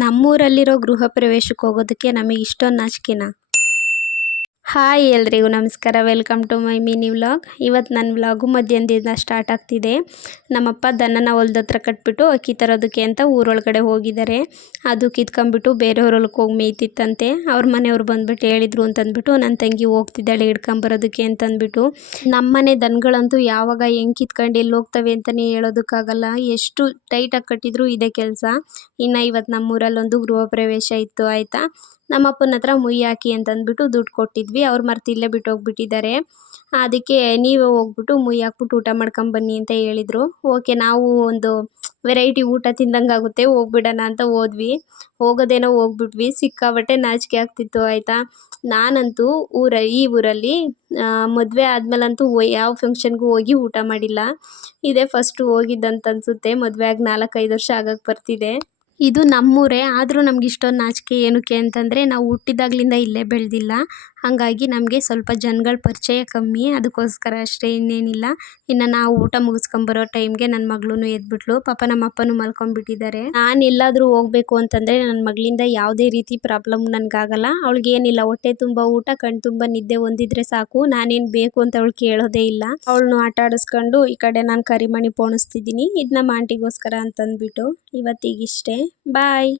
ನಮ್ಮೂರಲ್ಲಿರೋ ಗೃಹ ಪ್ರವೇಶಕ್ಕೆ ಹೋಗೋದಕ್ಕೆ ನಮಗೆ ಇಷ್ಟೊಂದು ನಾಚಿಕೆನಾ? ಹಾಯ್ ಎಲ್ರಿಗೂ ನಮಸ್ಕಾರ, welcome to my mini vlog. ಇವತ್ತು ನನ್ನ ವ್ಲಾಗು ಮಧ್ಯಾಹ್ನದಿಂದ ಸ್ಟಾರ್ಟ್ ಆಗ್ತಿದೆ. ನಮ್ಮಪ್ಪ ದನನ ಹೊಲ್ದತ್ರ ಕಟ್ಬಿಟ್ಟು ಅಕ್ಕಿ ತರೋದಕ್ಕೆ ಅಂತ ಊರೊಳಗಡೆ ಹೋಗಿದ್ದಾರೆ. ಅದು ಕಿತ್ಕೊಂಡ್ಬಿಟ್ಟು ಬೇರೆಯವ್ರ ಹೊಲಕ್ಕೆ ಹೋಗಿ ಮೇಯ್ತಿತ್ತಂತೆ. ಅವ್ರ ಮನೆಯವ್ರು ಬಂದ್ಬಿಟ್ಟು ಹೇಳಿದ್ರು ಅಂತಂದ್ಬಿಟ್ಟು ನನ್ನ ತಂಗಿ ಹೋಗ್ತಿದ್ದಾಳೆ ಹಿಡ್ಕೊಂಬರೋದಕ್ಕೆ ಅಂತಂದ್ಬಿಟ್ಟು. ನಮ್ಮನೆ ದನಗಳಂತೂ ಯಾವಾಗ ಹೆಂಗೆ ಕಿತ್ಕೊಂಡು ಎಲ್ಲಿ ಹೋಗ್ತವೆ ಅಂತಲೇ ಹೇಳೋದಕ್ಕಾಗಲ್ಲ. ಎಷ್ಟು ಟೈಟಾಗಿ ಕಟ್ಟಿದ್ರು ಇದೇ ಕೆಲಸ. ಇನ್ನು ಇವತ್ತು ನಮ್ಮೂರಲ್ಲೊಂದು ಗೃಹ ಪ್ರವೇಶ ಇತ್ತು ಆಯಿತಾ. ನಮ್ಮಪ್ಪನ ಹತ್ರ ಮುಯ್ಯಿ ಹಾಕಿ ಅಂತಂದ್ಬಿಟ್ಟು ದುಡ್ಡು ಕೊಟ್ಟಿದ್ವಿ. ಅವ್ರು ಮರ್ತು ಇಲ್ಲೇ ಬಿಟ್ಟು ಹೋಗ್ಬಿಟ್ಟಿದ್ದಾರೆ. ಅದಕ್ಕೆ ನೀವೇ ಹೋಗ್ಬಿಟ್ಟು ಮುಯ್ಯಿ ಹಾಕ್ಬಿಟ್ಟು ಊಟ ಮಾಡ್ಕೊಂಬನ್ನಿ ಅಂತ ಹೇಳಿದರು. ಓಕೆ, ನಾವು ಒಂದು ವೆರೈಟಿ ಊಟ ತಿಂದಂಗೆ ಆಗುತ್ತೆ, ಹೋಗ್ಬಿಡೋಣ ಅಂತ ಹೋದ್ವಿ. ಹೋಗೋದೇನೋ ಹೋಗ್ಬಿಟ್ವಿ, ಸಿಕ್ಕಾಬಟ್ಟೆ ನಾಚಿಕೆ ಆಗ್ತಿತ್ತು ಆಯಿತಾ. ನಾನಂತೂ ಈ ಊರಲ್ಲಿ ಮದುವೆ ಆದಮೇಲಂತೂ ಯಾವ ಫಂಕ್ಷನ್ಗೂ ಹೋಗಿ ಊಟ ಮಾಡಿಲ್ಲ. ಇದೇ ಫಸ್ಟು ಹೋಗಿದ್ದಂತ ಅನಿಸುತ್ತೆ. ಮದುವೆ ಆಗಿ 4-5 ವರ್ಷ ಆಗಕ್ಕೆ ಬರ್ತಿದೆ. ಇದು ನಮ್ಮೂರೇ, ಆದರೂ ನಮ್ಗೆ ಇಷ್ಟೊಂದು ನಾಚಿಕೆ ಏನಕ್ಕೆ ಅಂತಂದರೆ ನಾವು ಹುಟ್ಟಿದಾಗ್ಲಿಂದ ಇಲ್ಲೇ ಬೆಳೆದಿಲ್ಲ. ಹಾಗಾಗಿ ನಮಗೆ ಸ್ವಲ್ಪ ಜನಗಳ ಪರಿಚಯ ಕಮ್ಮಿ, ಅದಕ್ಕೋಸ್ಕರ ಅಷ್ಟೇ, ಇನ್ನೇನಿಲ್ಲ. ಇನ್ನು ನಾವು ಊಟ ಮುಗಿಸ್ಕೊಂಬರೋ ಟೈಮ್ಗೆ ನನ್ನ ಮಗಳೂ ಎದ್ಬಿಟ್ಲು. ಪಾಪ ನಮ್ಮ ಅಪ್ಪನೂ ಮಲ್ಕೊಂಡ್ಬಿಟ್ಟಿದ್ದಾರೆ. ನಾನು ಎಲ್ಲಾದರೂ ಹೋಗಬೇಕು ಅಂತಂದರೆ ನನ್ನ ಮಗಳಿಂದ ಯಾವುದೇ ರೀತಿ ಪ್ರಾಬ್ಲಮ್ ನನಗಾಗಲ್ಲ. ಅವಳಿಗೇನಿಲ್ಲ, ಹೊಟ್ಟೆ ತುಂಬ ಊಟ, ಕಣ್ಣು ತುಂಬ ನಿದ್ದೆ ಹೊಂದಿದ್ರೆ ಸಾಕು. ನಾನೇನು ಬೇಕು ಅಂತ ಅವಳು ಕೇಳೋದೇ ಇಲ್ಲ. ಅವಳನ್ನು ಆಟ ಆಡಿಸ್ಕೊಂಡು ಈ ಕಡೆ ನಾನು ಕರಿಮಣಿ ಪೋಣಿಸ್ತಿದ್ದೀನಿ. ಇದು ನಮ್ಮ ಆಂಟಿಗೋಸ್ಕರ ಅಂತಂದ್ಬಿಟ್ಟು. ಇವತ್ತಿಗಿಷ್ಟೇ, ಬಾಯ್.